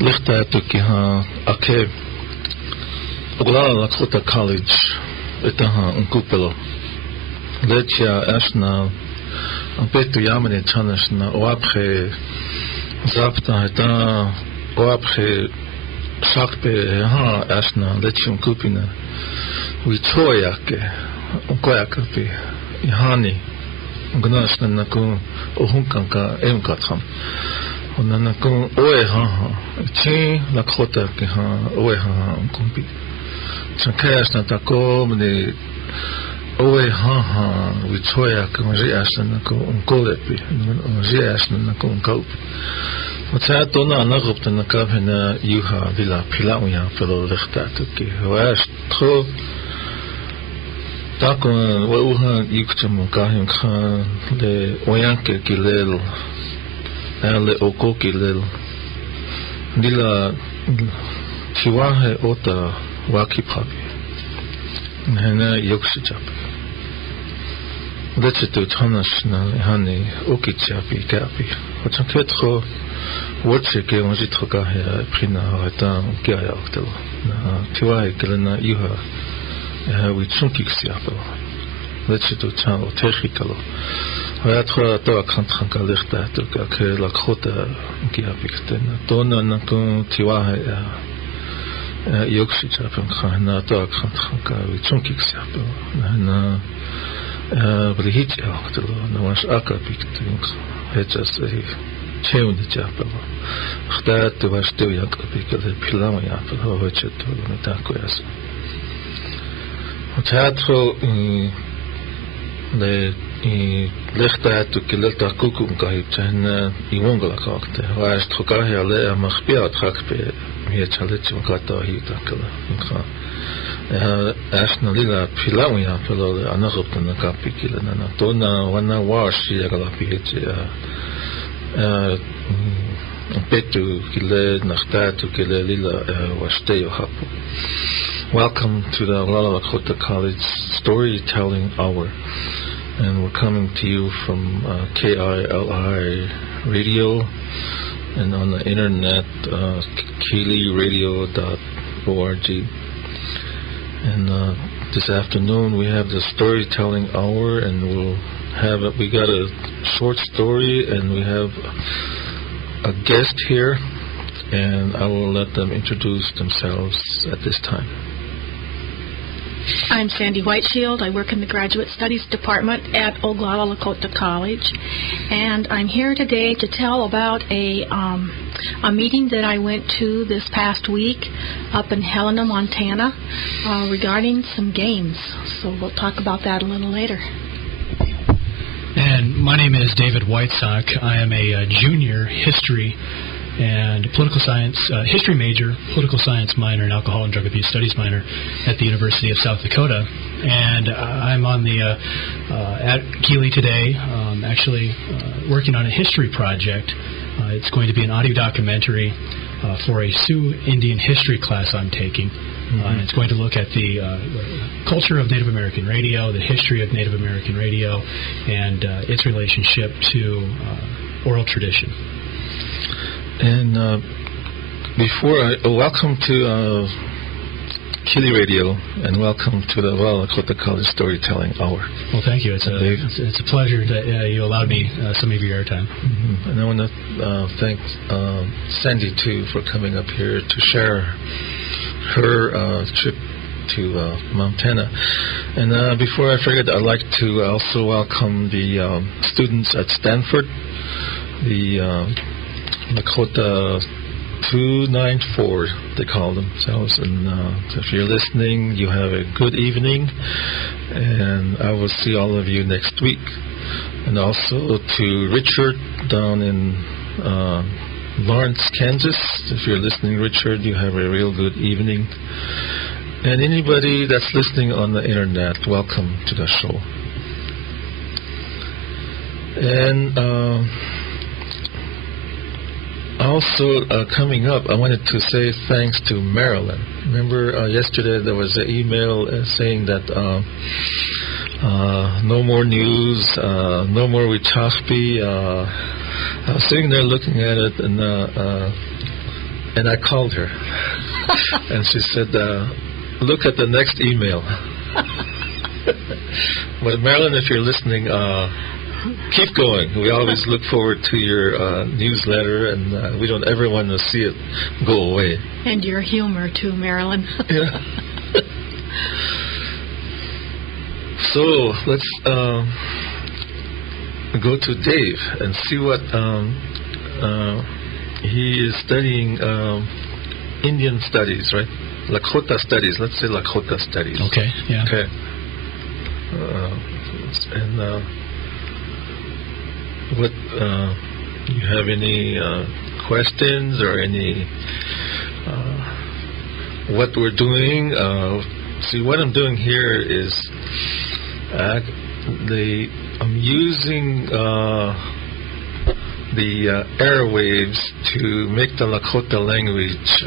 Lakota kiha ake Lakota College itaha unkupelo lechia ashna ampetu yamane chanashna oaphe zapta ita oaphe shakpe ha ashna lechi unkupina wichoyake unkoyakapi ihani gnashna naku ohunkanka emkatham onanaku oe ha chi Lakota kiha oe ha unkumpi Chankashna tako mne oe ha wichoya kumriashna nako unkolepi unriashna nako unkopi Matsato na nagopta nakabhena yuha vila pilauya pelo lechtatu ki hoash tro tako wauha yukchamo kahim kha le oyanke kilel ale oko kilel dila chiwahe ota Waki Papi Nana Yokshichapi Lechitu Tanash na Hani Okichapi Gapi Ochanketro Watchike Onjitroka Prina Rata Gaya Octelo Tiwai Gelena Yuha Wichunkixia Lechitu Chano Techicalo Hoyatra Toa Kantranka Lichta Tuka Ke Lakota Giapik Dona Nakun Tiwai Yokshichapin Khana Toa Kantranka Wichunkixia Na Brihitja Octelo Nawash Akapik Hechas Cheun de Chapel Khdat was to Yakapik Pilama Yapel Hochetu Metakoyas Teatro le lechta tu kilta kukum kahipchen iwongla kakte was trokahe ale amkhpia trakpe hier chalet makata hitakala kha ashna lila pilawya pelo anagopna kapikila na tona wana wash yagala piche petu kile nakhta tu kile lila washte hapo. Welcome to the Lakota College Storytelling Hour, and we're coming to you from KILI Radio and on the internet, KILIradio.org. And this afternoon we have the Storytelling Hour, and we got a short story, and we have a guest here, and I will let them introduce themselves at this time. I'm Sandy Whiteshield. I work in the Graduate Studies Department at Oglala Lakota College, and I'm here today to tell about a meeting that I went to this past week up in Helena, Montana, regarding some games. So we'll talk about that a little later. And my name is David Whitesock. I am a junior history and political science, history major, political science minor, and alcohol and drug abuse studies minor at the University of South Dakota. And I'm on the at KILI today, actually working on a history project. It's going to be an audio documentary for a Sioux Indian history class I'm taking. And it's going to look at the culture of Native American radio, the history of Native American radio, and its relationship to oral tradition. And welcome to KILI Radio, and welcome to the Lakota College Storytelling Hour. Well, thank you. It's a pleasure that you allowed me some of your airtime. And I want to thank Sandy, too, for coming up here to share her trip to Montana. And before I forget, I'd like to also welcome the students at Stanford, the Lakota 294, they call themselves. And if you're listening, you have a good evening, and I will see all of you next week. And also to Richard down in Lawrence, Kansas. If you're listening, Richard, you have a real good evening. And anybody that's listening on the internet, welcome to the show. And also, coming up, I wanted to say thanks to Marilyn. Remember, yesterday there was an email saying that no more news, no more Wichaspi. I was sitting there looking at it, and And I called her, and she said, look at the next email. But Marilyn, if you're listening, keep going. We always look forward to your newsletter, and we don't ever want to see it go away. And your humor, too, Marilyn. Yeah. So let's go to Dave and see what he is studying. Indian studies, right? Lakota studies. Let's say Lakota studies. Okay. Yeah. Okay. And what you have any questions or any what we're doing? See, what I'm doing here is I'm using the airwaves to make the Lakota language.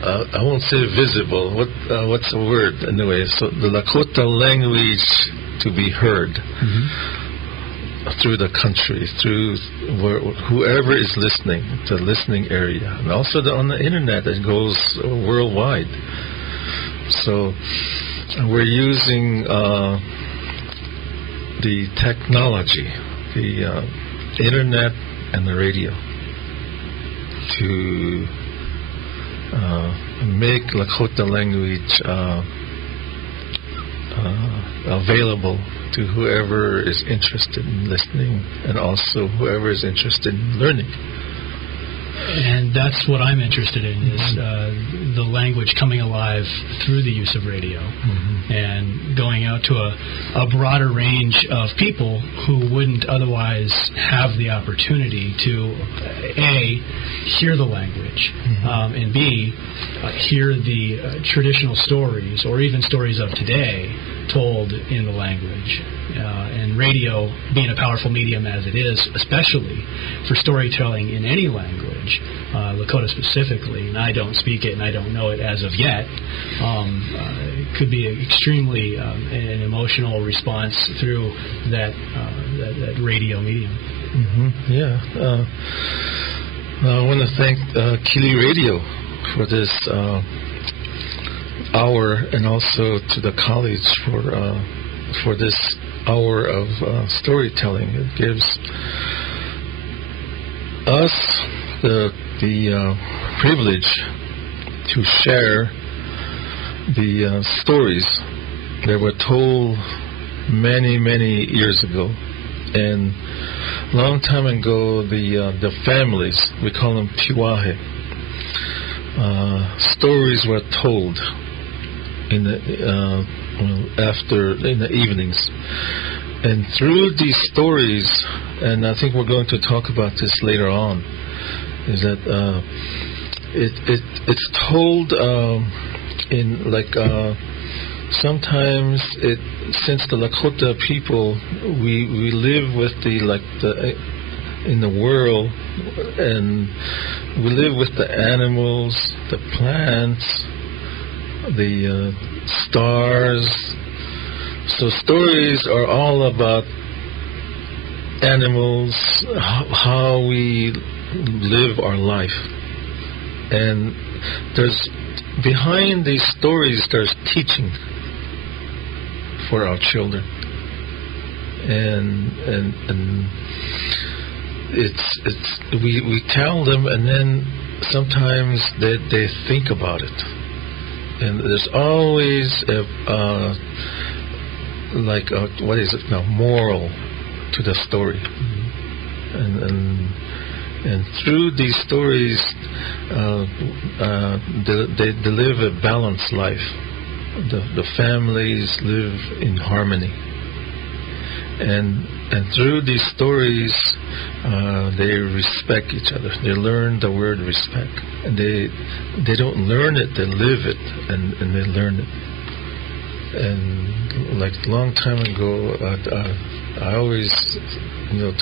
I won't say visible. What's the word anyway? So the Lakota language to be heard through the country, through whoever is listening, the listening area, and also on the internet it goes worldwide. So we're using the technology, the internet and the radio to make Lakota language available to whoever is interested in listening and also whoever is interested in learning. And that's what I'm interested in, is the language coming alive through the use of radio and going out to a broader range of people who wouldn't otherwise have the opportunity to, A, hear the language, and B, hear the traditional stories or even stories of today told in the language. And radio being a powerful medium as it is, especially for storytelling in any language, Lakota specifically, and I don't speak it and I don't know it as of yet, it could be extremely an emotional response through that radio medium. Yeah. I want to thank KILI Radio for this hour, and also to the college for this hour of storytelling. It gives us the privilege to share the stories that were told many years ago. And long time ago, the families, we call them tiwahe, stories were told in the in the evenings, and through these stories, and I think we're going to talk about this later on, is that it's told in like sometimes since the Lakota people, we live with in the world, and we live with the animals, the plants, the stars. So stories are all about animals, how we live our life. And behind these stories, there's teaching for our children. And we tell them, and then sometimes they think about it. And there's always what is it now? Moral to the story. And through these stories, they live a balanced life. The families live in harmony. And through these stories, they respect each other. They learn the word respect. And they don't learn it, they live it, and they learn it. And like a long time ago, I always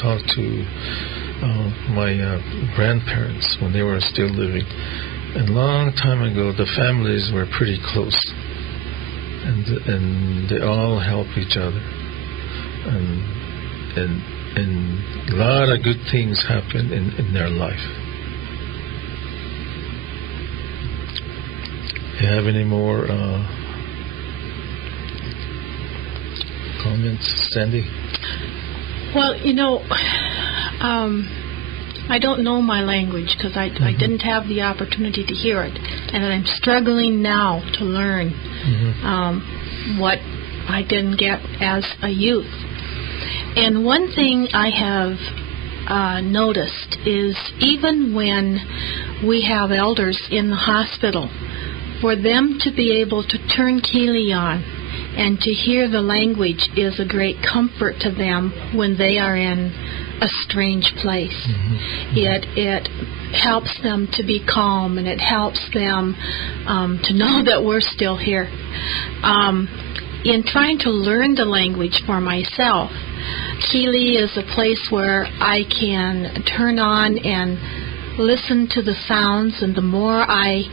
talk to my grandparents when they were still living. And a long time ago, the families were pretty close. And they all help each other. And a lot of good things happen in their life. You have any more comments, Sandy? Well, I don't know my language because I didn't have the opportunity to hear it, and I'm struggling now to learn what I didn't get as a youth. And one thing I have noticed is even when we have elders in the hospital, for them to be able to turn KILI on and to hear the language is a great comfort to them when they are in a strange place. It helps them to be calm, and it helps them to know that we're still here. In trying to learn the language for myself, KILI is a place where I can turn on and listen to the sounds, and the more I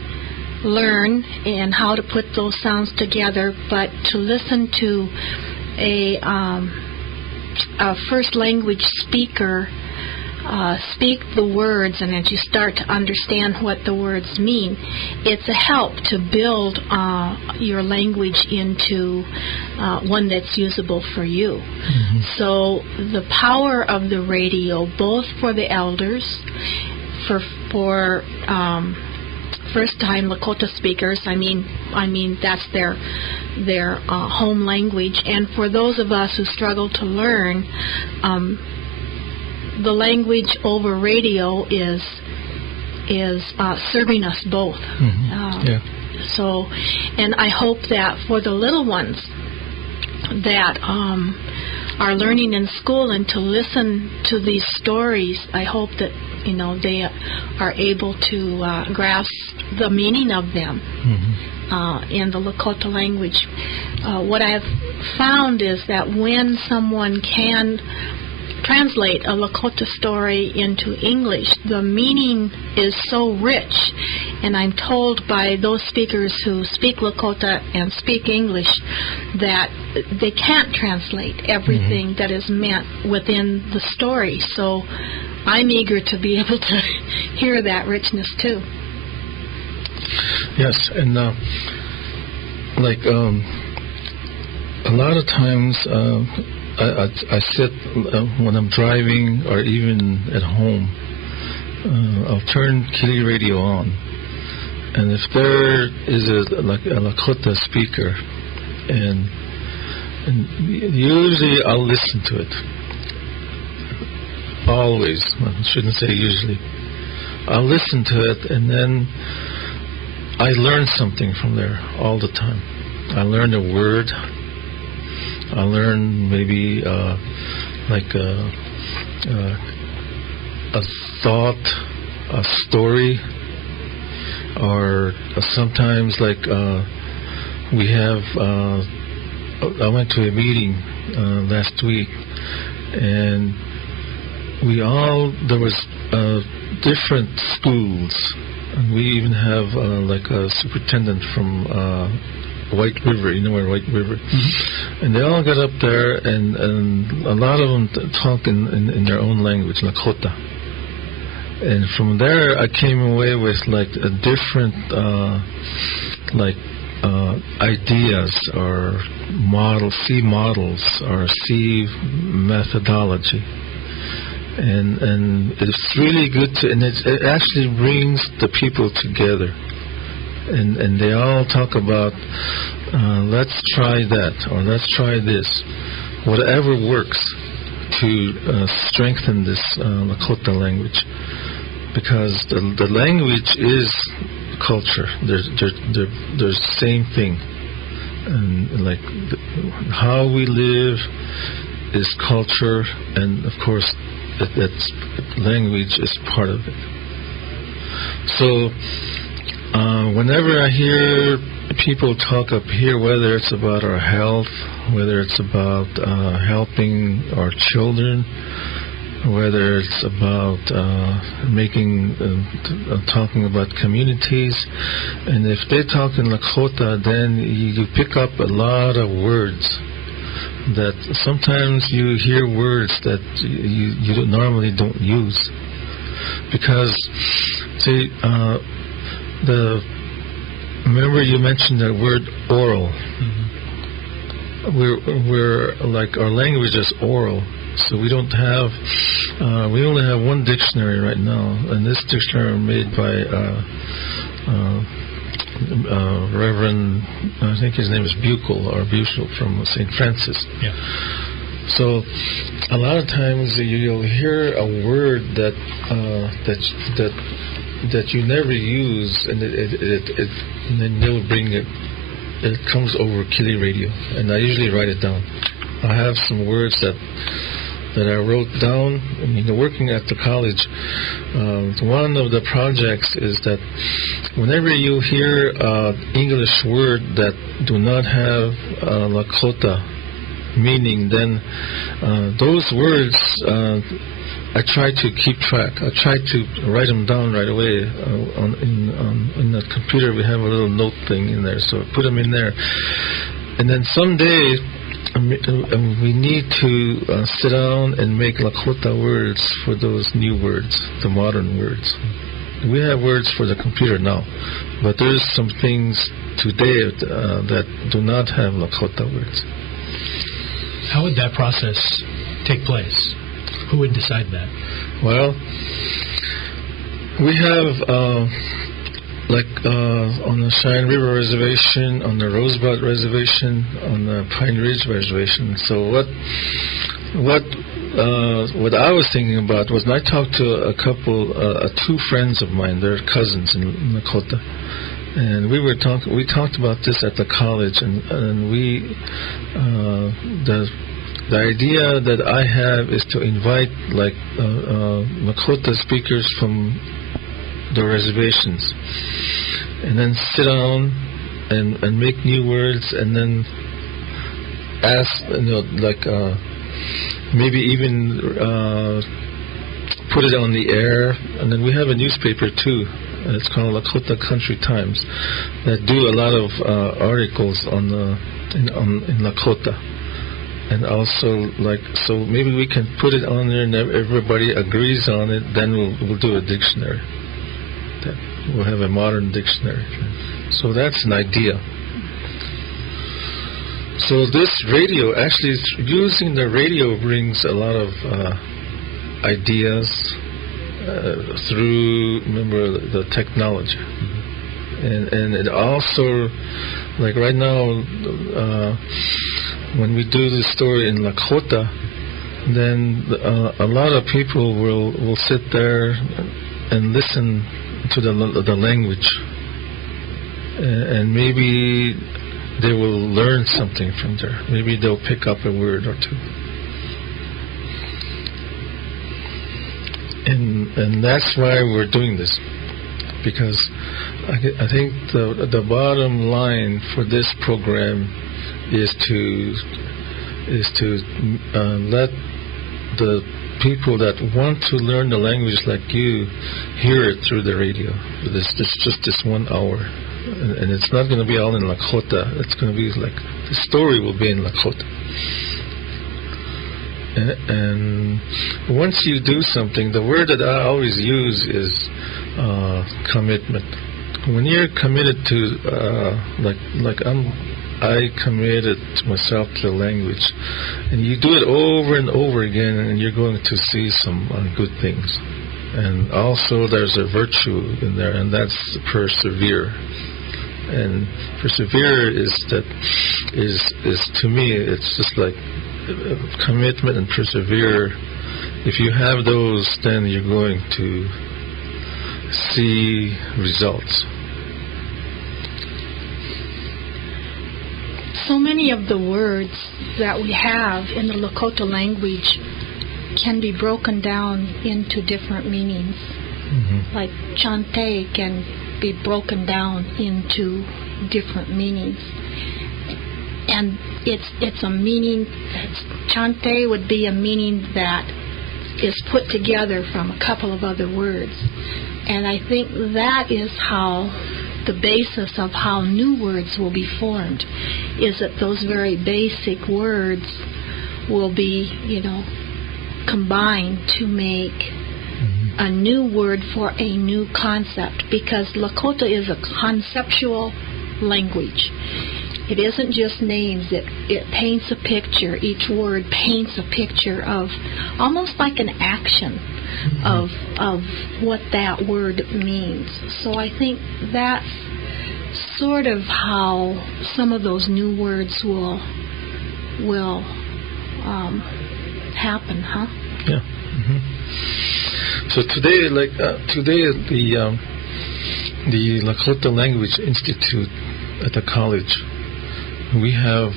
learn and how to put those sounds together, but to listen to a first language speaker speak the words, and as you start to understand what the words mean, it's a help to build your language into one that's usable for you. So the power of the radio, both for the elders, for first-time Lakota speakers, I mean that's their home language, and for those of us who struggle to learn, the language over radio is serving us both. So, and I hope that for the little ones that are learning in school and to listen to these stories, I hope that they are able to grasp the meaning of them in the Lakota language. What I've found is that when someone can translate a Lakota story into English, the meaning is so rich, and I'm told by those speakers who speak Lakota and speak English that they can't translate everything that is meant within the story. So I'm eager to be able to hear that richness too. Yes, and a lot of times I sit when I'm driving or even at home. I'll turn KILI radio on, and if there is a Lakota speaker, and usually I'll listen to it. Always, I shouldn't say usually. I'll listen to it, and then I learn something from there all the time. I learn a word. I learn maybe a thought, a story, or sometimes we have. I went to a meeting last week, and there was different schools, and we even have a superintendent from White River, where White River, and they all got up there, and a lot of them talk in their own language, Lakota. And from there, I came away with a different ideas or models or C methodology. And it's really good and it actually brings the people together, and they all talk about let's try that or let's try this, whatever works to strengthen this Lakota language, because the language is culture. There's the same thing, and how we live is culture, and of course that's language is part of it. So whenever I hear people talk up here, whether it's about our health, whether it's about helping our children, whether it's about talking about communities, and if they talk in Lakota, then you pick up a lot of words that sometimes you hear words that you normally don't use, because see the remember you mentioned that word oral. We're like, our language is oral, so we don't have, we only have one dictionary right now, and this dictionary made by Reverend, I think his name is Buchel from St. Francis. Yeah. So a lot of times you'll hear a word that you never use, and and then they'll bring it. It comes over KILI radio, and I usually write it down. I have some words that I wrote down. I mean, working at the college, one of the projects is that whenever you hear an English word that do not have Lakota meaning, then those words I try to keep track. I try to write them down right away. In the computer, we have a little note thing in there, so I put them in there. And then someday, we need to sit down and make Lakota words for those new words, the modern words. We have words for the computer now, but there's some things today that do not have Lakota words. How would that process take place? Who would decide that? Well, we have on the Cheyenne River Reservation, on the Rosebud Reservation, on the Pine Ridge Reservation. So what I was thinking about was, I talked to a couple, two friends of mine, they're cousins in Lakota, and we talked about this at the college, and we the idea that I have is to invite Lakota speakers from the reservations, and then sit down and make new words, and then ask, maybe even put it on the air. And then we have a newspaper too. It's called Lakota Country Times, that do a lot of articles in Lakota. And also, so maybe we can put it on there, and everybody agrees on it. Then we'll do a dictionary. We'll have a modern dictionary. So that's an idea. So this radio, actually, using the radio brings a lot of ideas through, remember, the technology. And it also, like right now, when we do this story in Lakota, then a lot of people will sit there and listen to the language, and maybe they will learn something from there. Maybe they'll pick up a word or two. And that's why we're doing this, because I think the bottom line for this program is to let the people that want to learn the language like you hear it through the radio. It's just this 1 hour, and it's not going to be all in Lakota. It's going to be like the story will be in Lakota. And once you do something, the word that I always use is commitment. When you're committed to I committed myself to the language, and you do it over and over again, and you're going to see some good things. And also there's a virtue in there, and that's persevere. And persevere is to me, it's just like commitment and persevere. If you have those, then you're going to see results. So many of the words that we have in the Lakota language can be broken down into different meanings. Mm-hmm. Like chante can be broken down into different meanings. And it's a meaning, chante would be a meaning that is put together from a couple of other words. And I think that is how the basis of how new words will be formed, is that those very basic words will be, combined to make a new word for a new concept, because Lakota is a conceptual language. It isn't just names. It paints a picture. Each word paints a picture of almost like an action of what that word means. So I think that's sort of how some of those new words will happen, huh? Yeah. So today, the Lakota Language Institute at the college, we have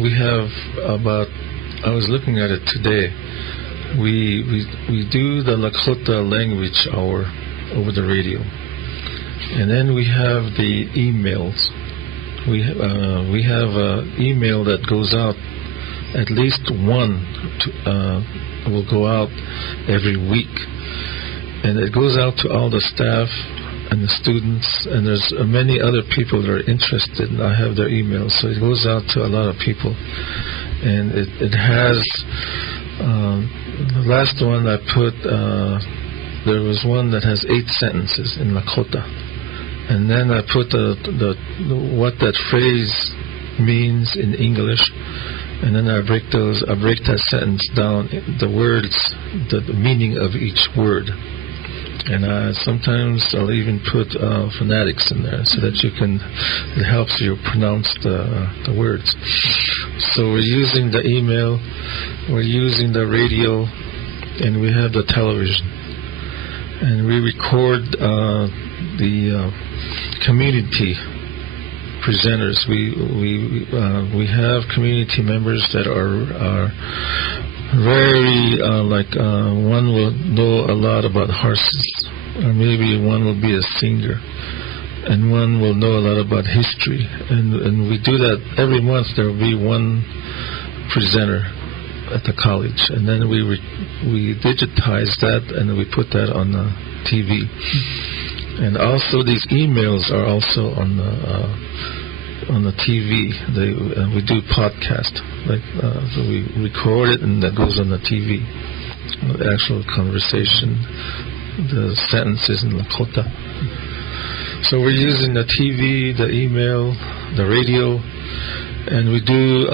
we have about, I was looking at it today, we do the Lakota language hour over the radio, and then we have the emails. We have an email that goes out, at least one will go out every week, and it goes out to all the staff and the students, and there's many other people that are interested, and I have their emails, so it goes out to a lot of people. And it has, the last one I put, there was one that has 8 sentences in Lakota, and then I put what that phrase means in English, and then I break that sentence down, the words, the meaning of each word. And sometimes I'll even put phonetics in there so that it helps you pronounce the words. So we're using the email, we're using the radio, and we have the television. And we record the community presenters. We have community members that are very one will know a lot about horses, or maybe one will be a singer, and one will know a lot about history, and we do that every month. There will be one presenter at the college, and then we digitize that, and we put that on the TV. And also these emails are also on the TV. We do podcast, so we record it, and that goes on the TV. The actual conversation, the sentences in Lakota. So we're using the TV, the email, the radio, and we do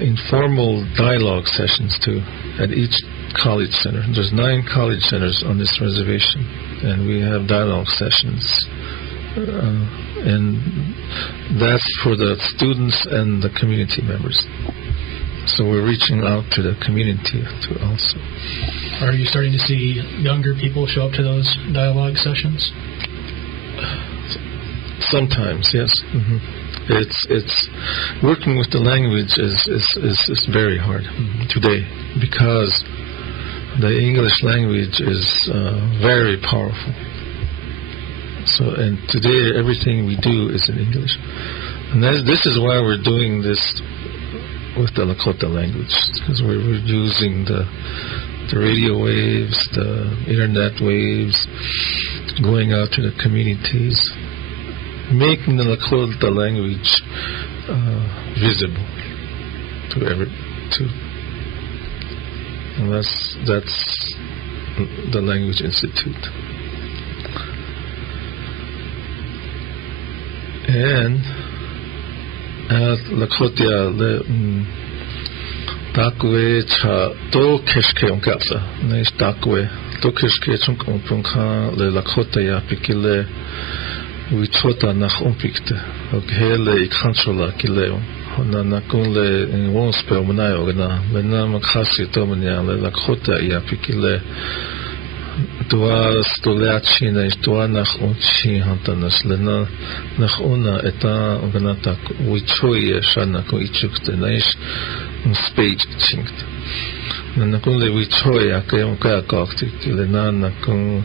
informal dialogue sessions too at each college center. There's 9 college centers on this reservation, and we have dialogue sessions. And that's for the students and the community members. So we're reaching out to the community too also. Are you starting to see younger people show up to those dialogue sessions? Sometimes, yes. It's working with the language is very hard today, because the English language is very powerful. So, and today everything we do is in English, and this is why we're doing this with the Lakota language, because we're using the radio waves, the internet waves, going out to the communities, making the Lakota language visible and that's the Language Institute. And at Lakota takwe cha do keshke unkapsa neish takwe do keshke chunk umpunka le Lakota ya pikile wichota nach umpikte oghele ikhanchola kileo na nakunle wonspe umnayo gna lena makhasi tomnya le Lakota ya pikile Dua stoliaci na dua nach unchi hantanas lena nach una eta ganata wichoye shana ko ichukte naish spage chinkt na kun le wichoye akayam ka kakti lena na kun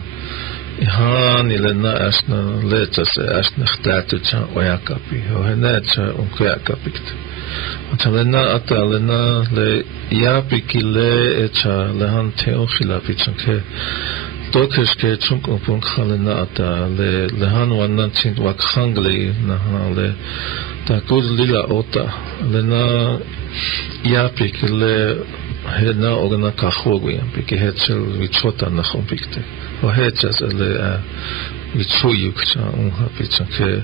ihan lena asna lecha se asna khtatu cha oyakapi ho henacha unkayakapit atalena atalena le yapikile echa lehan teokhila pichanke Dokeshke chunk upon Halena ata le han wana chint wak hangli na le ta good lila ota lena yapik le هنا أغنى كخوغي بيكي هتشل ويتشوتا نخون بيكتي وهتشل اللي ويتشويو كشا أونها بيتشا كي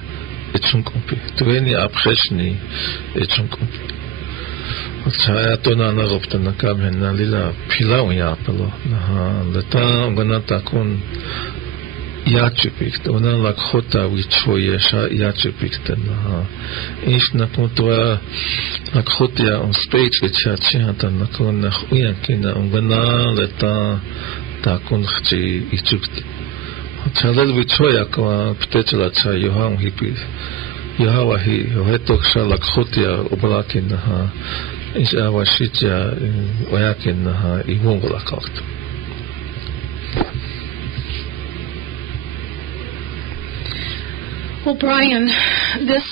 اتشونكم بي تويني أبخشني اتشونكم بي وتشايا تونا نغبت نكام هنا للا بيلاو يابلو نها لتا أغنى تكون ياتشو بيكت ونا لكوتا ويتشويا شا ياتشو بيكت نها إيش نكون توا Lakota on stage gechatsi hatan nakon nakhuyan kina ungana leta ta kun khchi ichukti chalal bichoya kwa ptechla cha yohang hipi yohawa hi hohetok sha lakota oblakin ha is awashitya wayakin ha iwongola kakt. Well, Brian, this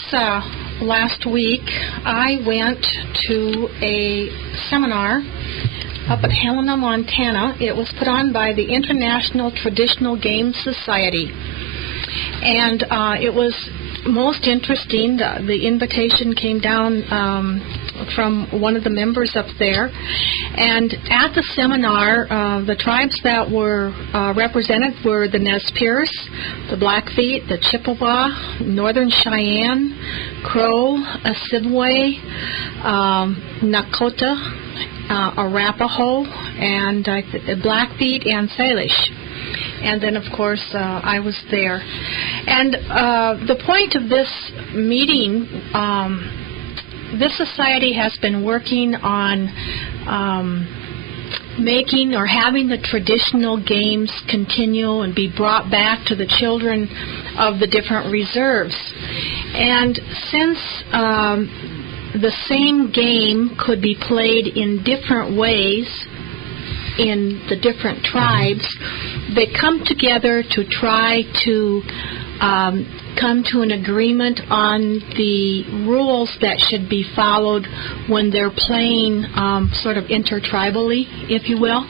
last week I went to a seminar up at Helena, Montana. It was put on by the International Traditional Games Society, and it was most interesting. The invitation came down from one of the members up there, and at the seminar the tribes that were represented were the Nez Perce, the Blackfeet, the Chippewa, Northern Cheyenne, Crow, Assiniboine, Lakota, Arapaho, and Blackfeet and Salish. And then, of course, I was there. And the point of this meeting, this society has been working on making or having the traditional games continue and be brought back to the children of the different reserves. And since the same game could be played in different ways in the different tribes, they come together to try to come to an agreement on the rules that should be followed when they're playing sort of intertribally, if you will.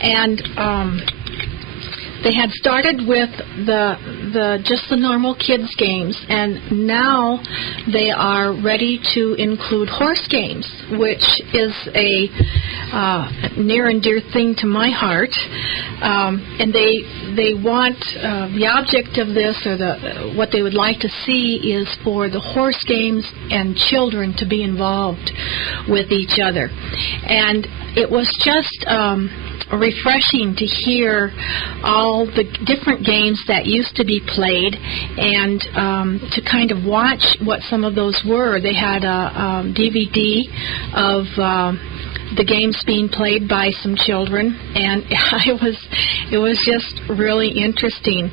And they had started with just the normal kids games, and now they are ready to include horse games, which is a near and dear thing to my heart. And they want the object of this, or what they would like to see, is for the horse games and children to be involved with each other. And it was just refreshing to hear all the different games that used to be played, and to kind of watch what some of those were. They had a DVD of the games being played by some children, and it was just really interesting.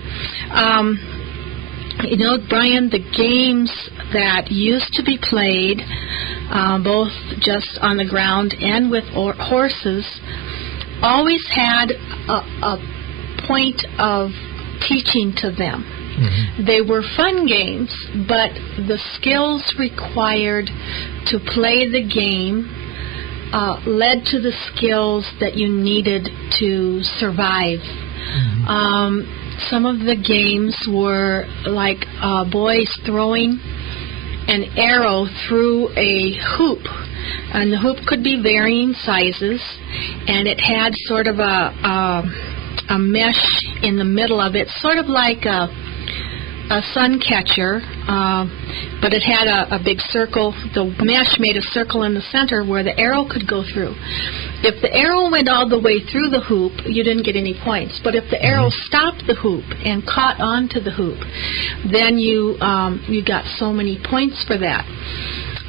You know, Brian, the games that used to be played, both just on the ground and with horses, always had a point of teaching to them. Mm-hmm. They were fun games, but the skills required to play the game led to the skills that you needed to survive. Mm-hmm. Some of the games were like boys throwing an arrow through a hoop. And the hoop could be varying sizes, and it had sort of a mesh in the middle of it, sort of like a sun catcher, but it had a big circle. The mesh made a circle in the center where the arrow could go through. If the arrow went all the way through the hoop, you didn't get any points. But if the arrow stopped the hoop and caught onto the hoop, then you got so many points for that.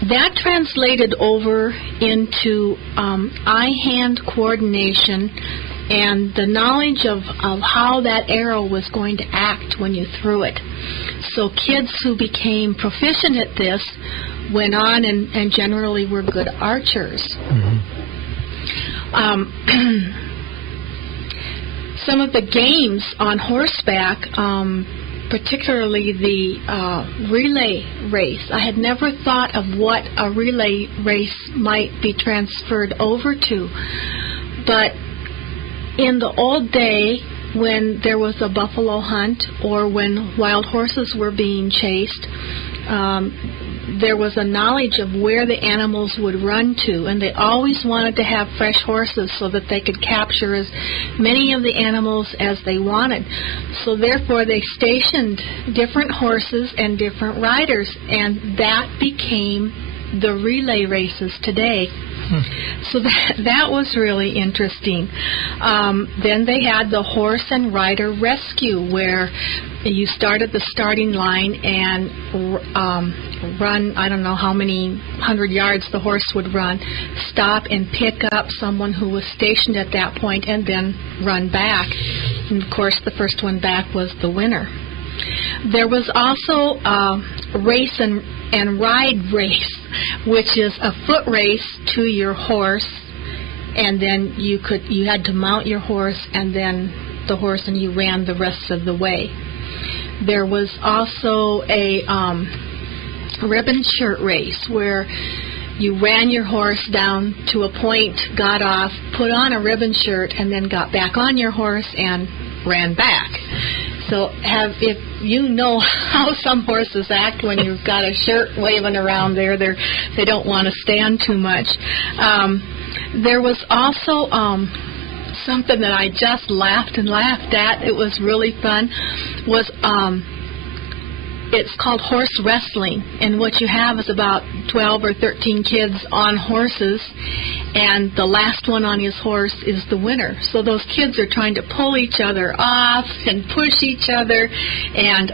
That translated over into eye-hand coordination and the knowledge of how that arrow was going to act when you threw it. So kids who became proficient at this went on and generally were good archers. Mm-hmm. Some of the games on horseback, particularly the relay race. I had never thought of what a relay race might be transferred over to. But in the old day, when there was a buffalo hunt or when wild horses were being chased, there was a knowledge of where the animals would run to, and they always wanted to have fresh horses so that they could capture as many of the animals as they wanted. So therefore they stationed different horses and different riders, and that became the relay races today. So that was really interesting. Then they had the horse and rider rescue, where you start at the starting line and run, I don't know how many 100 yards the horse would run, stop and pick up someone who was stationed at that point, and then run back. And of course, the first one back was the winner. There was also a race and ride race, which is a foot race to your horse, and then you had to mount your horse and then the horse, and you ran the rest of the way. There was also a ribbon shirt race where you ran your horse down to a point, got off, put on a ribbon shirt, and then got back on your horse and ran back. So if you know how some horses act when you've got a shirt waving around there, they don't want to stand too much. There was also something that I just laughed at. It was really fun. It's called horse wrestling, and what you have is about 12 or 13 kids on horses, and the last one on his horse is the winner. So those kids are trying to pull each other off and push each other, and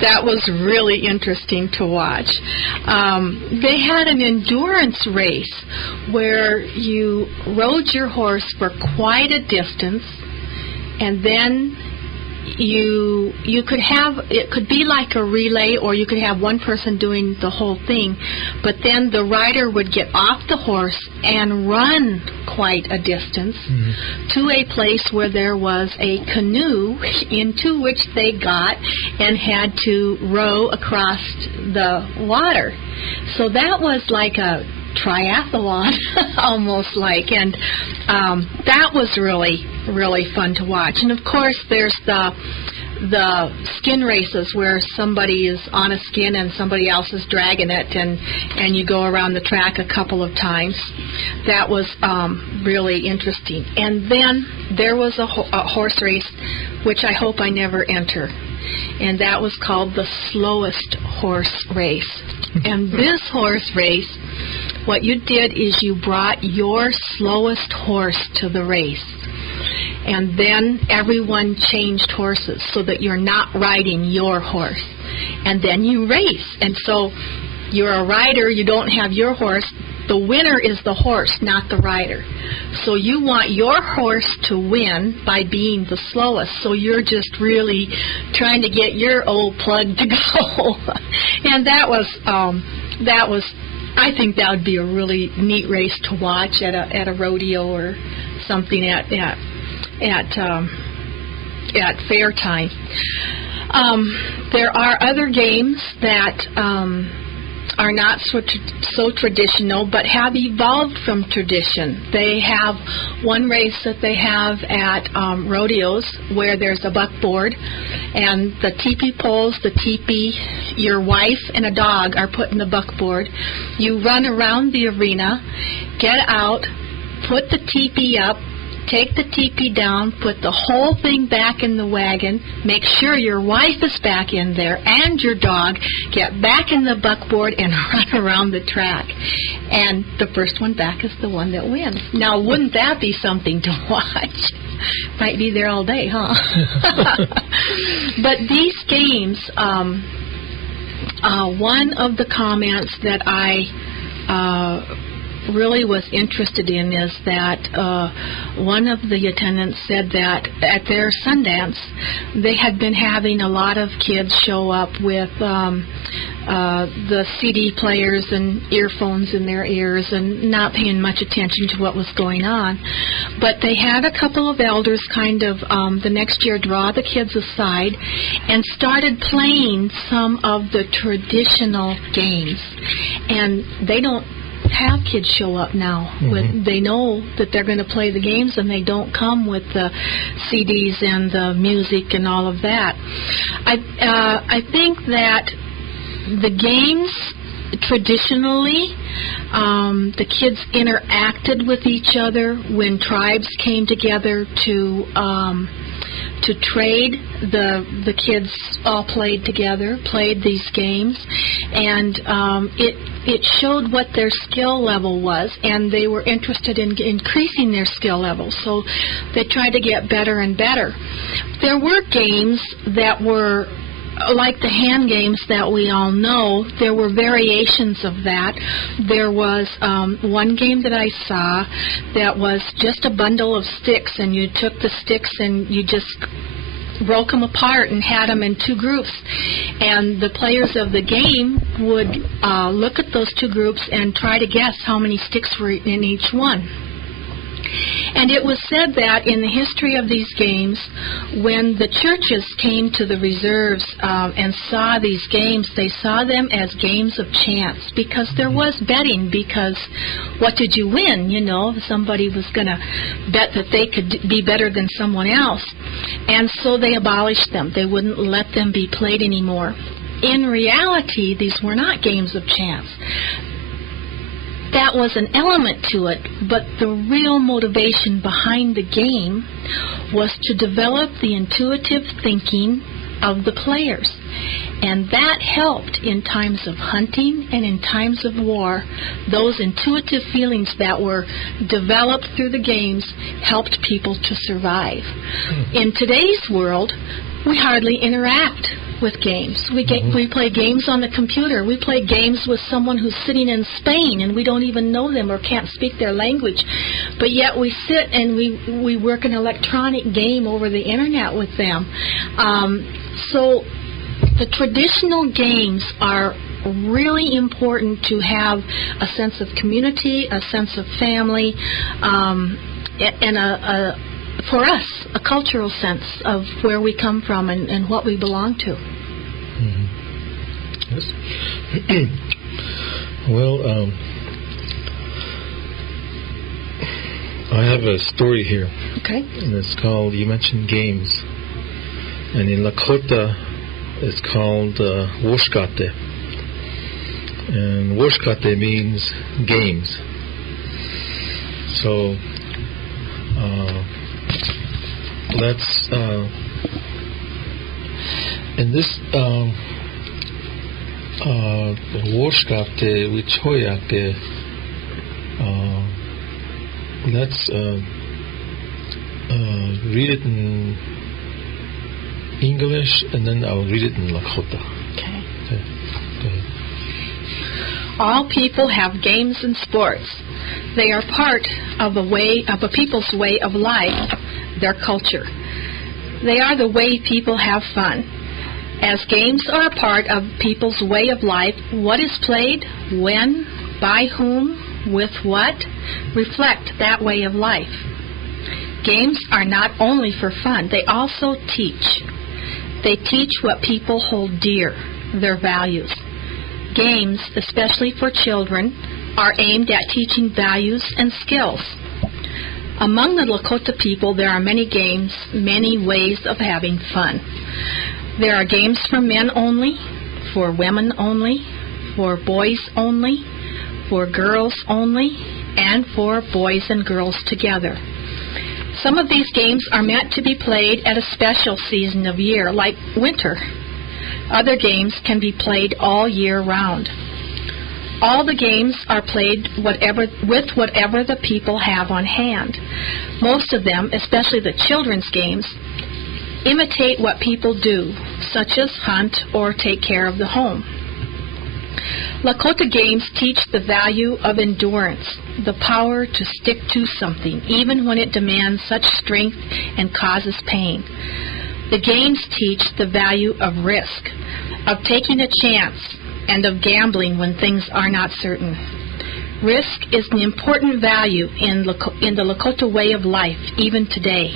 that was really interesting to watch. They had an endurance race where you rode your horse for quite a distance, and then you could have, it could be like a relay, or you could have one person doing the whole thing, but then the rider would get off the horse and run quite a distance to a place where there was a canoe into which they got and had to row across the water. So that was like a triathlon almost like, and that was really fun to watch. And of course there's the skin races where somebody is on a skin and somebody else is dragging it, and you go around the track a couple of times. That was really interesting. And then there was a horse race which I hope I never enter, and that was called the slowest horse race. And this horse race, what you did is you brought your slowest horse to the race, and then everyone changed horses so that you're not riding your horse, and then you race. And so you're a rider, you don't have your horse. The winner is the horse, not the rider. So you want your horse to win by being the slowest. So you're just really trying to get your old plug to go. And that was I think that would be a really neat race to watch at a rodeo or something at fair time. There are other games that are not so traditional, but have evolved from tradition. They have one race that they have at rodeos where there's a buckboard, and the teepee poles, your wife and a dog are put in the buckboard. You run around the arena, get out, put the teepee up, take the teepee down, put the whole thing back in the wagon, make sure your wife is back in there and your dog, get back in the buckboard and run around the track. And the first one back is the one that wins. Now, wouldn't that be something to watch? Might be there all day, huh? But these games, one of the comments that I really was interested in is that one of the attendants said that at their Sundance they had been having a lot of kids show up with the CD players and earphones in their ears and not paying much attention to what was going on. But they had a couple of elders kind of the next year draw the kids aside and started playing some of the traditional games. And they don't have kids show up now. They know that they're going to play the games, and they don't come with the CDs and the music and all of that. I think that the games traditionally, the kids interacted with each other when tribes came together to trade. The kids all played together, played these games, and it showed what their skill level was, and they were interested in increasing their skill level, so they tried to get better and better. There were games that were like the hand games that we all know. There were variations of that. There was one game that I saw that was just a bundle of sticks, and you took the sticks and you just broke them apart and had them in two groups. And the players of the game would look at those two groups and try to guess how many sticks were in each one. And it was said that in the history of these games, when the churches came to the reserves and saw these games, they saw them as games of chance, because there was betting, because what did you win? You know, somebody was going to bet that they could be better than someone else. And so they abolished them. They wouldn't let them be played anymore. In reality, these were not games of chance. That was an element to it, but the real motivation behind the game was to develop the intuitive thinking of the players. And that helped in times of hunting and in times of war. Those intuitive feelings that were developed through the games helped people to survive. In today's world, we hardly interact with games. We play games on the computer. We play games with someone who's sitting in Spain and we don't even know them or can't speak their language. But yet we sit and we work an electronic game over the internet with them. So the traditional games are really important to have a sense of community, a sense of family, and for us, a cultural sense of where we come from and what we belong to. Yes. Well, I have a story here. Okay. And it's called, you mentioned games. And in Lakota, it's called Woshkate. And Woshkate means games. So, let's in this Woshkate Wichoyake, let's read it in English and then I'll read it in Lakota. Okay. Go ahead. All people have games and sports. They are part of a people's way of life, their culture. They are the way people have fun. As games are a part of people's way of life, what is played, when, by whom, with what, reflect that way of life. Games are not only for fun, they also teach. They teach what people hold dear, their values. Games, especially for children, are aimed at teaching values and skills. Among the Lakota people, there are many games, many ways of having fun. There are games for men only, for women only, for boys only, for girls only, and for boys and girls together. Some of these games are meant to be played at a special season of year, like winter. Other games can be played all year round. All the games are played with whatever the people have on hand. Most of them, especially the children's games, imitate what people do, such as hunt or take care of the home. Lakota games teach the value of endurance, the power to stick to something, even when it demands such strength and causes pain. The games teach the value of risk, of taking a chance, and of gambling when things are not certain. Risk is an important value in the Lakota way of life, even today.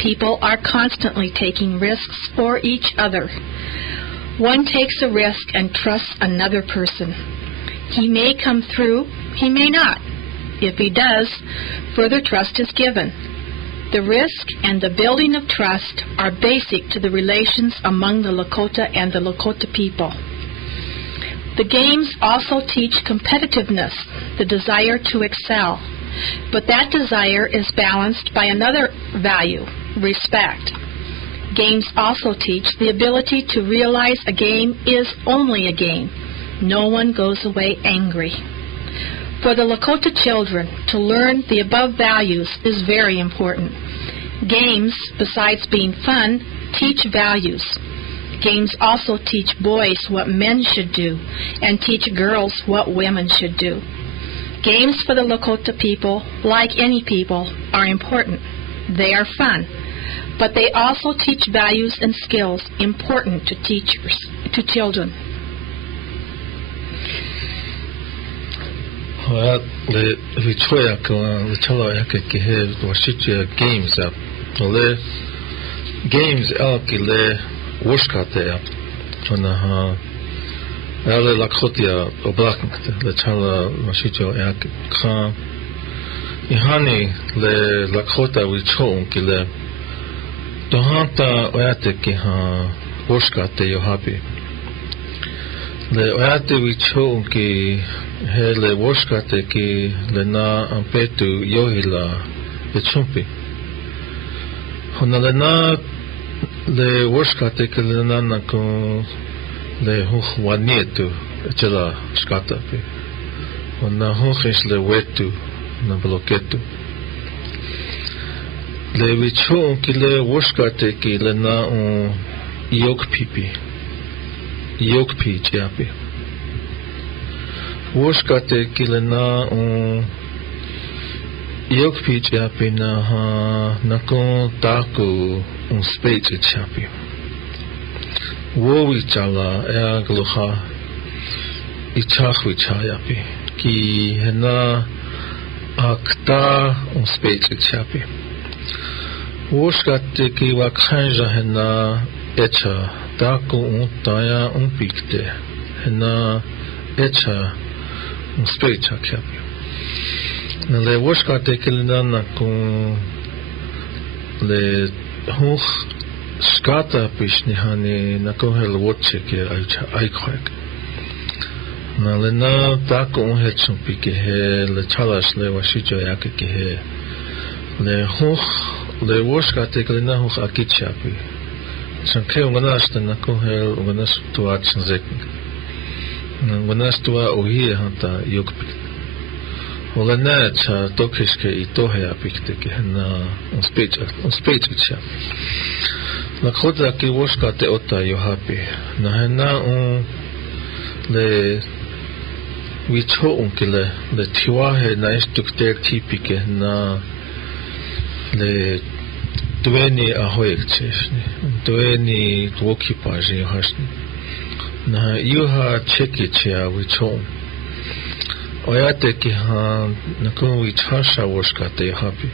People are constantly taking risks for each other. One takes a risk and trusts another person. He may come through, he may not. If he does, further trust is given. The risk and the building of trust are basic to the relations among the Lakota and the Lakota people. The games also teach competitiveness, the desire to excel. But that desire is balanced by another value, respect. Games also teach the ability to realize a game is only a game. No one goes away angry. For the Lakota children, to learn the above values is very important. Games, besides being fun, teach values. Games also teach boys what men should do and teach girls what women should do. Games for the Lakota people, like any people, are important. They are fun. But they also teach values and skills important to children. Games Wushkate Ale Lakota Oblakte, the Chala Mashito Yak Khan Ihani le Lakota Wichon Dohanta Oyateki Wushkate Yohapi Le Oyate Wichon ki Hele Wushkate ki Le Na Ampetu Yohila Echumpi Honalena le Wushkate ki Le Nana con le hoch wanietu echela skata pe ona hoch is le wetu na bloketu le wicho ki le wushkate ki le na on yok pi chiapi wushkate ki le na on yok pi chiapi na ha na kon taku un specie chiapi Wowi chala eagluha ichachwi chayapi ki hena akta un specie chapi Woshkate ki wakhanja hena echa taku un taya un pikte hena echa un specie chapi Nale woshkate ki lena kun le hoch Skata pishnihani nakohel wotche ke aikhak. Na lena tako unhetsum pike he le chalas le washijo yake ke he le hoch le woskate ke lena hoch akichapi. Sanke unganasta nakohel unganas tuat zek. Unganas tua ohi hanta yokpi. Olena cha tokiske itohe apikte ke na un speech chapi. Lakota ki woshkate ota yohapi na hena un le wicho unkile le tiwahe na istukter tipike na le dueni ahoyekcheshni dueni dwokipaji yohashni na yuha chekichia wicho oyate ki ha nakun wichasha woshkate yohapi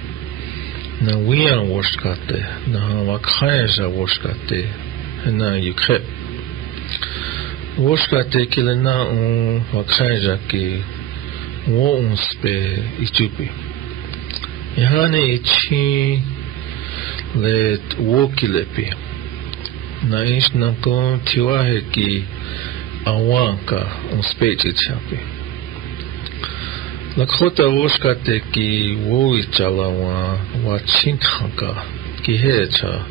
na wian woshkate na wakhaja woshkate na yukhe woshkate kilena un wakhaja ki wo unspe ichupi yahane ichi le wokilepi na ish na kon tiwahe ki awanka unspe ichapi Lakota woshkate ki woi chala wa chinkhanka ki hecha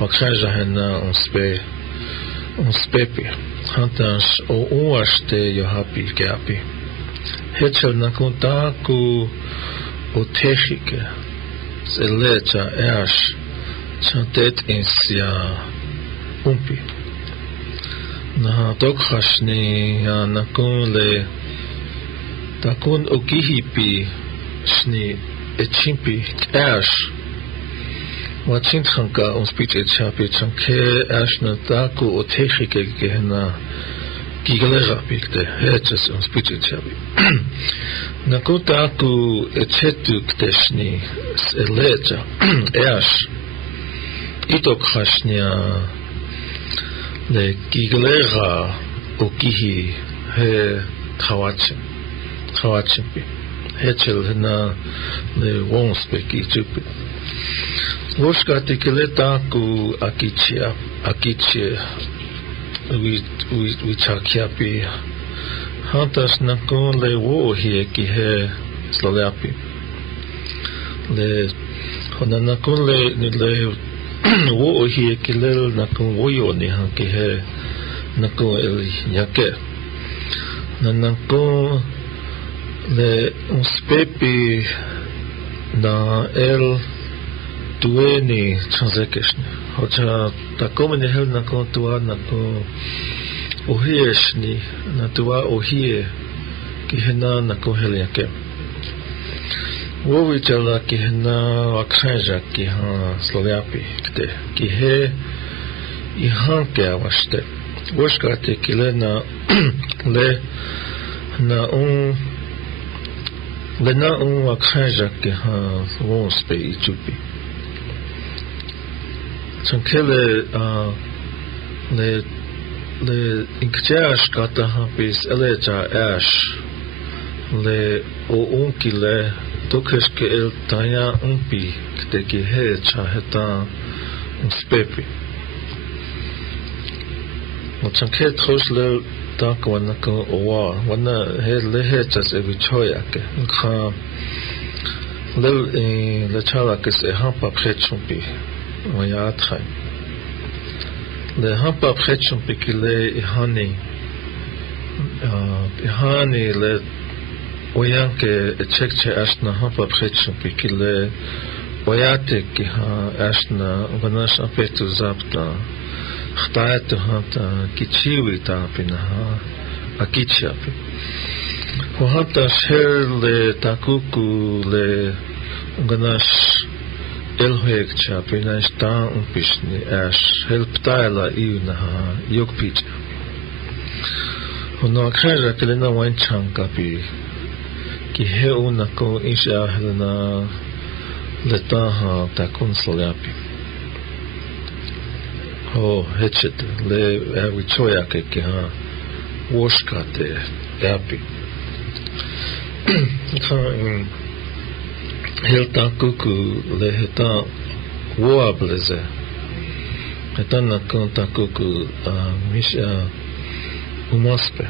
wakshaja hena unspepi hantas o uaste yohapi gapi hecha nakunta ku otechike zelecha ash chantet insia umpi na dokhashni nakun le Takun okihipi shni echimpi ash wachinthanka un speech echapi chanke ash na taku otechike gehna gigalega pikte hechas un speech echapi nakutaku echetu kteshni elecha ash itok khashnia le gigalega okihi he Khawachimpi Hechel hena le wonspeki chupi Woshkate kileta ku akichie we chakiapi Hantas nakon le wo hi ki he slolapi. Le honanakon le wo hi ki le nakon wo yo ni han ki he nakon el yake. Nanakon le uspepi na el dueni transekeshni. Hocha takomene hel nakon tua nakon ohieshni na tua ohie ki hena nakon hel yake. Wo vichala ki hena wakshanja ki ha slolapi kte ki he I han ke avashte. Voshkate ki le na le na wakshanja ki ha wonspe I chupi. Chankele le inkjash kata hapis eleja ash le o unki le Tukeshke el taya umpi kte ki he chaheta unspepi. Mochanke trosh le tak wana ko owa wana he le he chas evi choya ke kha le chala ke se hampa prechumpi waya atray. Le hampa prechumpi ki le ihani le Oyanke echekche ashna hampa prechumpi ki le oyate ki ha ashna vanash apetu zapta khtaetu hanta kichiwi tapina ha akichiapi. Hanta sher le takuku le vanash elhoek chapi na sta umpishni ash helptaila iuna ha yokpicha. Hono akhara kelena wanchanka pi ki he una ko isha helena letaha takun slolapi. Ho hechet le avichoya ke ki ha woshkate yapi. Helta kuku le heta woableze. Heta nakon takuku misha umaspe.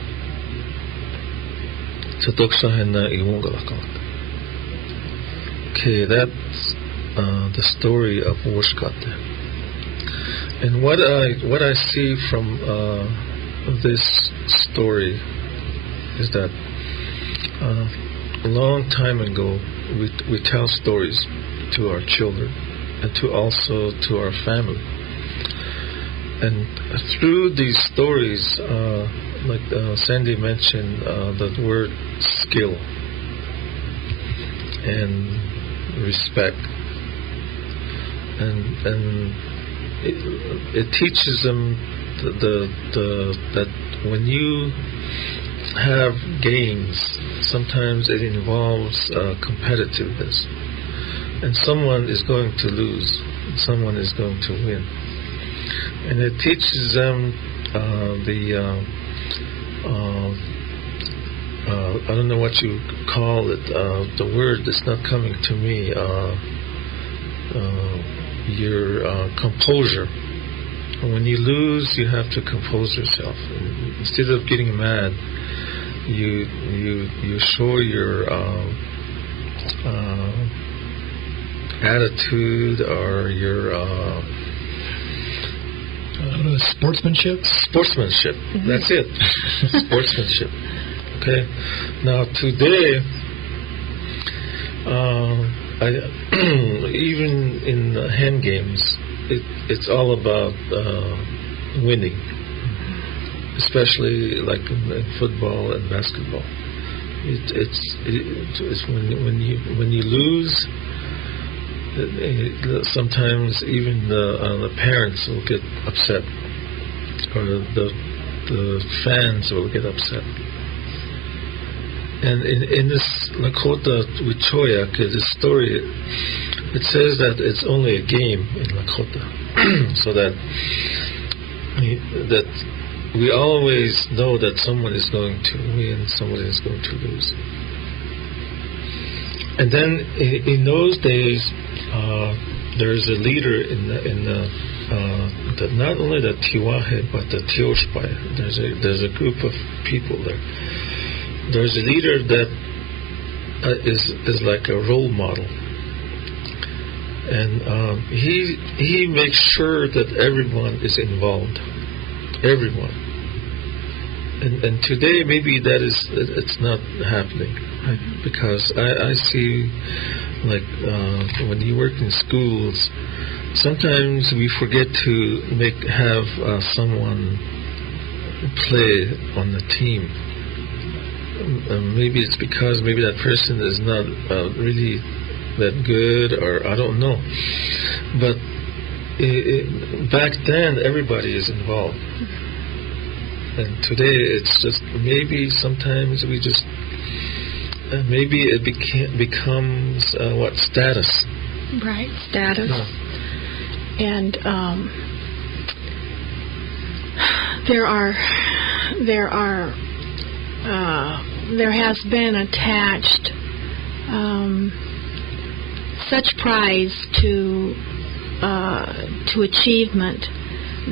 Okay, that's the story of Woshkate. And what I see from this story is that a long time ago we tell stories to our children and also to our family. And through these stories, like Sandy mentioned, the word skill and respect, and it teaches them that when you have games, sometimes it involves competitiveness, and someone is going to lose, someone is going to win. And it teaches them I don't know what you call it, the word that's not coming to me, your composure. When you lose, you have to compose yourself. And instead of getting mad, you show your attitude or your sportsmanship. Mm-hmm. That's it. Sportsmanship. Okay. Now today, even in hand games, it's all about winning, especially like in football and basketball. It's when you lose. Sometimes even the parents will get upset, or the fans will get upset. And in this Lakota with Choyak, this story, it says that it's only a game in Lakota, so that we always know that someone is going to win, someone is going to lose. And then in those days, there's a leader in that not only the Tiwahe but the Tioshpai. There's a group of people there. There's a leader that is like a role model, and he makes sure that everyone is involved, everyone. And today maybe it's not happening, right? Because I see, like when you work in schools, sometimes we forget to have someone play on the team. Maybe it's because maybe that person is not really that good, or I don't know. But back then, everybody is involved. And today, it's just maybe sometimes we just maybe it becomes status. Right, status. Yeah. And there has been attached such prize to achievement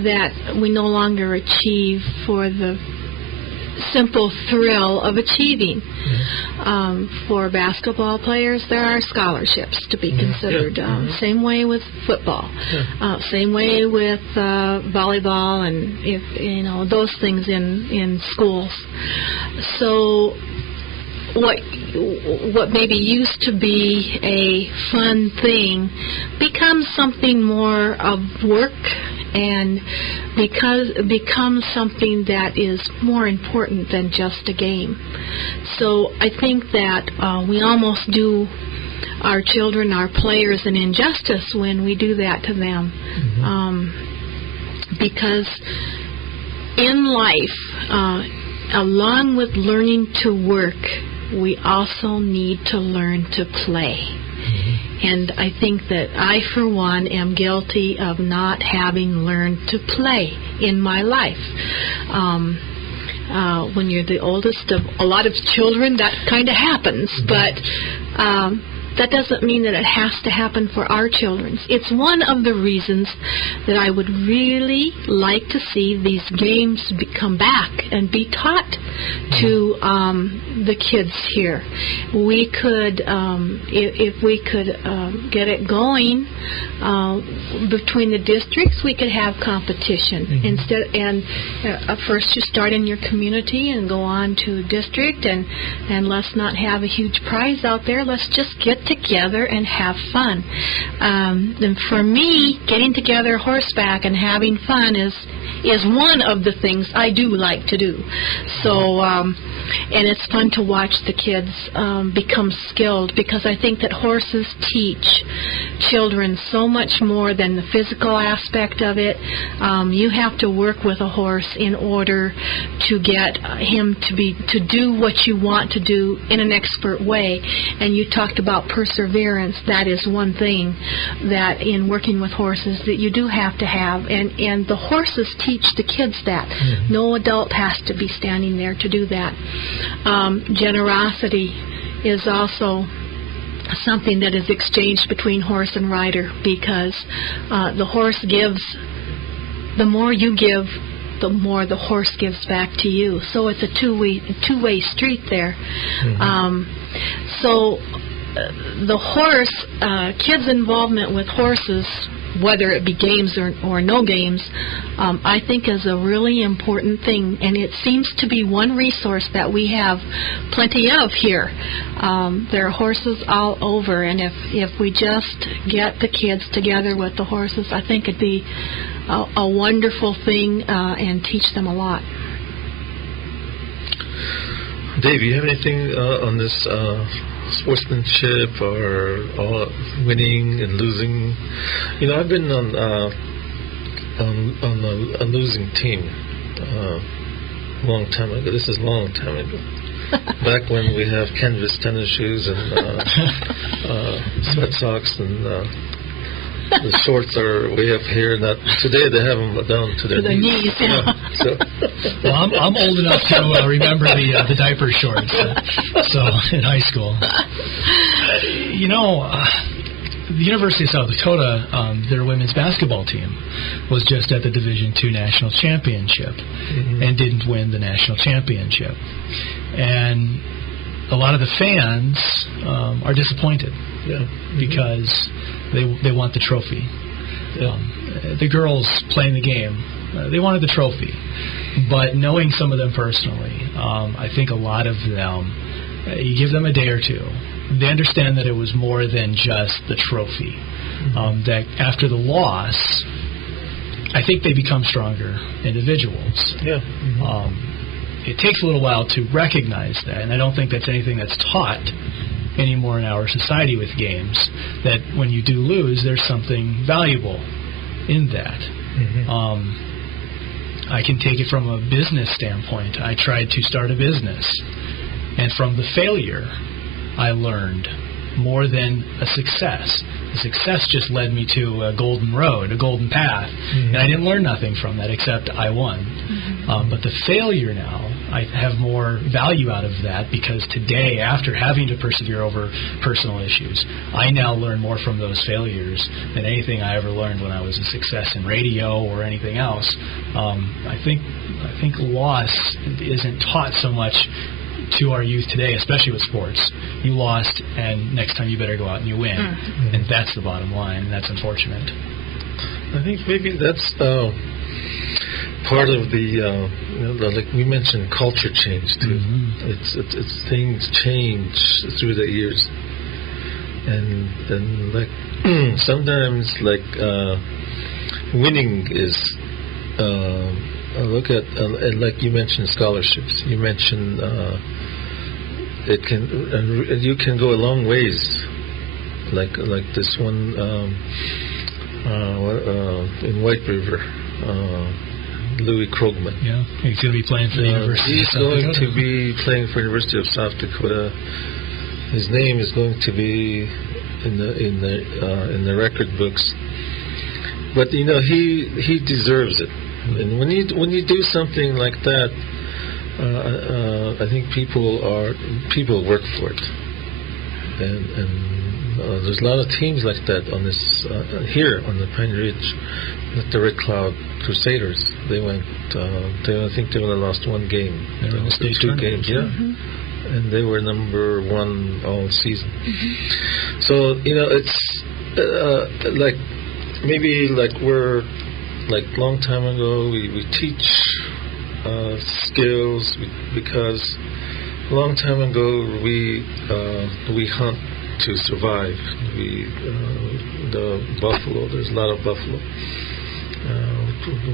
that we no longer achieve for the simple thrill of achieving. For basketball players, there are scholarships to be considered. Same way with football. Same way with volleyball, and those things in schools. So what maybe used to be a fun thing becomes something more of work, and becomes something that is more important than just a game. So I think that we almost do our children, our players, an injustice when we do that to them. Because in life, along with learning to work, we also need to learn to play. And I think that I, for one, am guilty of not having learned to play in my life. When you're the oldest of a lot of children, that kind of happens. But that doesn't mean that it has to happen for our children. It's one of the reasons that I would really like to see these games come back and be taught to the kids here. We could, if we could get it going between the districts, we could have competition instead. And first, you start in your community and go on to district, and let's not have a huge prize out there. Let's just get together and have fun. And for me, getting together horseback and having fun is one of the things I do like to do. So, and it's fun to watch the kids become skilled, because I think that horses teach children so much more than the physical aspect of it. You have to work with a horse in order to get him to do what you want to do in an expert way. And you talked about perseverance. That is one thing that in working with horses that you do have to have, and the horses teach the kids that. No adult has to be standing there to do that. Generosity is also something that is exchanged between horse and rider, because the horse gives. The more you give, the more the horse gives back to you. So it's a two-way street there. So the horse, kids' involvement with horses, whether it be games or no games, I think is a really important thing, and it seems to be one resource that we have plenty of here. There are horses all over, and if we just get the kids together with the horses, I think it'd be a wonderful thing and teach them a lot. Dave, you have anything on this sportsmanship or winning and losing? I've been on a losing team a long time ago. This is a long time ago. Back when we have canvas tennis shoes and sweat socks and the shorts we have here. Today they have them down to their knees. So. Well, I'm old enough to remember the diaper shorts. So in high school, the University of South Dakota, their women's basketball team was just at the Division II National Championship and didn't win the national championship. And a lot of the fans are disappointed because they want the trophy. The girls playing the game, they wanted the trophy. But knowing some of them personally, I think a lot of them, you give them a day or two, they understand that it was more than just the trophy. That after the loss, I think they become stronger individuals. It takes a little while to recognize that, and I don't think that's anything that's taught anymore in our society with games, that when you do lose, there's something valuable in that. I can take it from a business standpoint. I tried to start a business, and from the failure, I learned more than a success. The success just led me to a golden road, a golden path, and I didn't learn nothing from that except I won. But the failure now, I have more value out of that, because today, after having to persevere over personal issues, I now learn more from those failures than anything I ever learned when I was a success in radio or anything else. I think loss isn't taught so much to our youth today, especially with sports. You lost, and next time you better go out and you win. And that's the bottom line, and that's unfortunate. I think maybe that's part of the, like we mentioned, culture change too. It's things change through the years, and like sometimes like winning is. Look at like you mentioned scholarships. You mentioned you can go a long ways. Like this one in White River, Louis Krogman. Yeah, he's going to be playing for the University of South Dakota. He's going to be playing for the University of South Dakota. His name is going to be in the record books. But he deserves it. And when you do something like that, I think people work for it, and there's a lot of teams like that on this here on the Pine Ridge, like the Red Cloud Crusaders. They went. I think they only lost one game. They were in the state 2 games, and they were number 1 all season. So it's like maybe like we're. Like long time ago, we teach skills because a long time ago we hunt to survive. The buffalo. There's a lot of buffalo.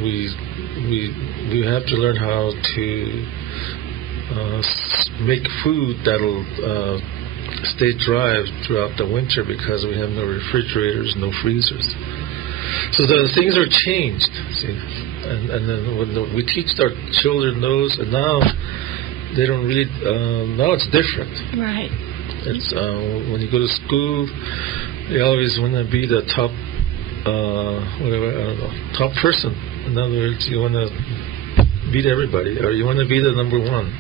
We have to learn how to make food that'll stay dry throughout the winter, because we have no refrigerators, no freezers. So the things are changed, see, and then when we teach our children those, and now they don't really. Now it's different. Right. It's when you go to school, they always want to be the top, top person. In other words, you want to beat everybody, or you want to be the number 1.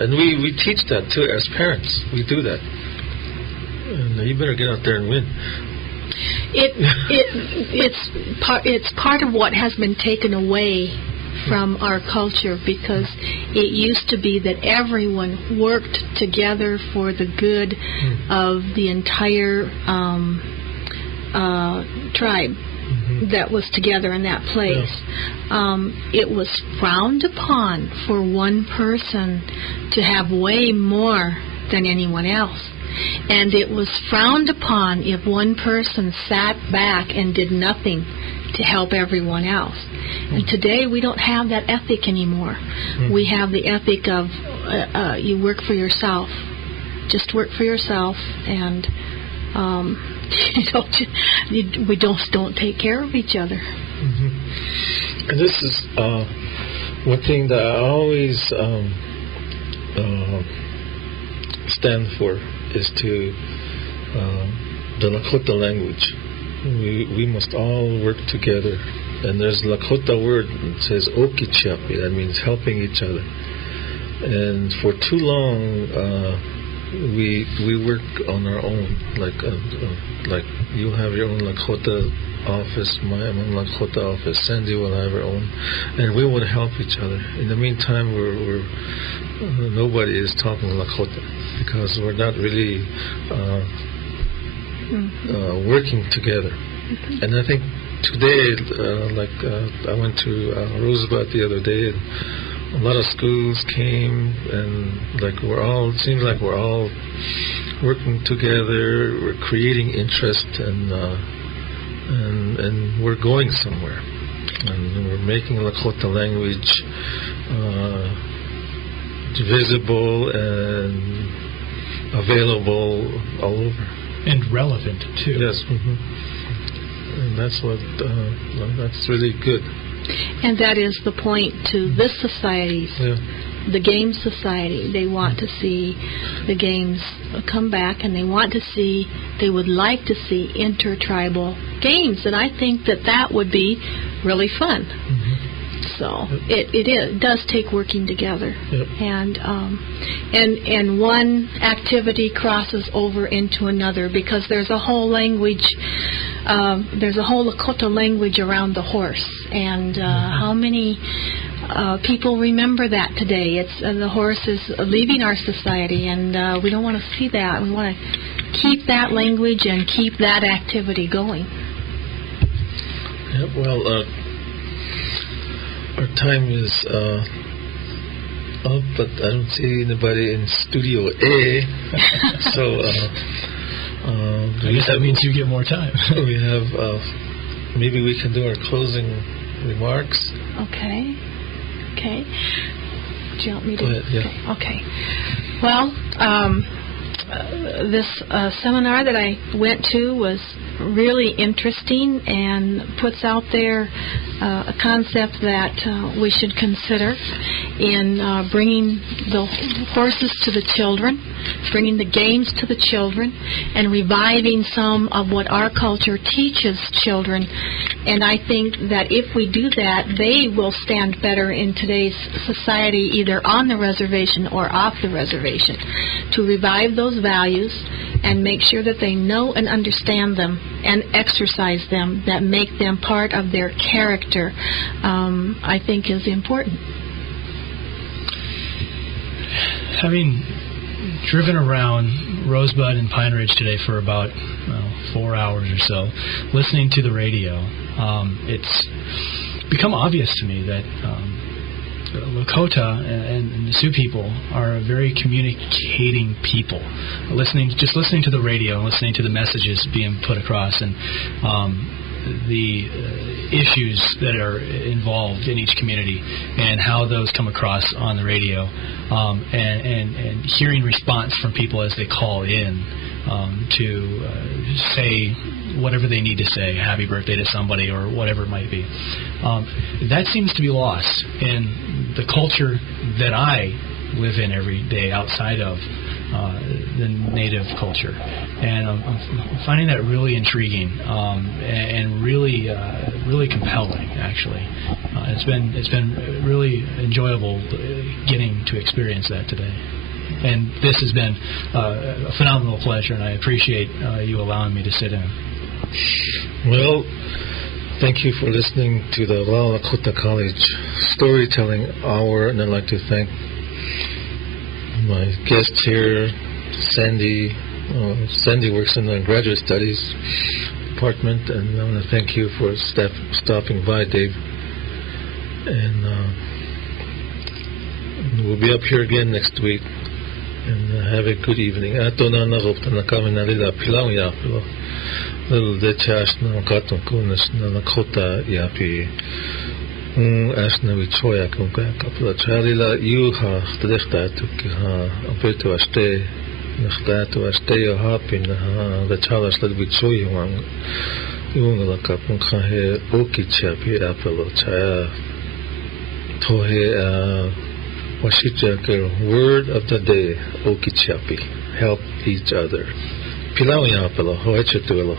And we teach that too as parents. We do that. And you better get out there and win. It's part of what has been taken away from our culture, because it used to be that everyone worked together for the good of the entire tribe that was together in that place. It was frowned upon for one person to have way more than anyone else. And it was frowned upon if one person sat back and did nothing to help everyone else. And today we don't have that ethic anymore. We have the ethic of you work for yourself. Just work for yourself, and we don't take care of each other. And this is one thing that I always stand for, is to the Lakota language. We must all work together. And there's a Lakota word that says okichapi, that means helping each other. And for too long, we work on our own. Like you have your own Lakota office, my own Lakota office, Sandy will have her own, and we would help each other. In the meantime, we're nobody is talking Lakota because we're not really working together. Mm-hmm. And I think today, I went to Rosebud the other day, and a lot of schools came, and it seems like we're all working together. We're creating interest, and we're going somewhere, and we're making Lakota language visible and available all over, and relevant too. Yes, mm-hmm. And that's that's really good. And that is the point to this society's, the Game Society. They want to see the games come back, and they would like to see intertribal games, and I think that would be really fun. Mm-hmm. So it does take working together, and one activity crosses over into another because there's a whole language. There's a whole Lakota language around the horse, and how many people remember that today? It's the horse is leaving our society, and we don't want to see that. We want to keep that language and keep that activity going. Yeah, well, our time is up, but I don't see anybody in Studio A, so. I guess that means you get more time. We have, maybe we can do our closing remarks. Okay. Do you want me to? Go ahead, yeah. Okay. Well, this seminar that I went to was really interesting and puts out there a concept that we should consider in bringing the horses to the children, bringing the games to the children, and reviving some of what our culture teaches children. And I think that if we do that, they will stand better in today's society, either on the reservation or off the reservation, to revive those values and make sure that they know and understand them and exercise them, that make them part of their character, I think is important. Having driven around Rosebud and Pine Ridge today for about 4 hours or so, listening to the radio, it's become obvious to me that Lakota and the Sioux people are a very communicating people. Just listening to the radio and listening to the messages being put across, and the issues that are involved in each community and how those come across on the radio, and hearing response from people as they call in to say whatever they need to say, happy birthday to somebody or whatever it might be. That seems to be lost in the culture that I live in every day outside of the native culture, and I'm finding that really intriguing and really compelling. Actually, it's been really enjoyable getting to experience that today, and this has been a phenomenal pleasure, and I appreciate you allowing me to sit in. Well, thank you for listening to the Lakota College Storytelling Hour, and I'd like to thank my guests here, Sandy. Sandy works in the Graduate Studies Department, and I want to thank you for stopping by, Dave. And we'll be up here again next week, and have a good evening. Little de chash na katon kunas na Lakota yapi asna vichoya kunka kapla chalila yuha tdechta tu ha apeto aste nakhta tu aste yo hapi na the chalas la vichoya wang yungala kapun kha okicha pi apelo chaya tohe washija girl. Word of the day, okichapi. Help each other. Pilaw ya apelo ho echetuelo.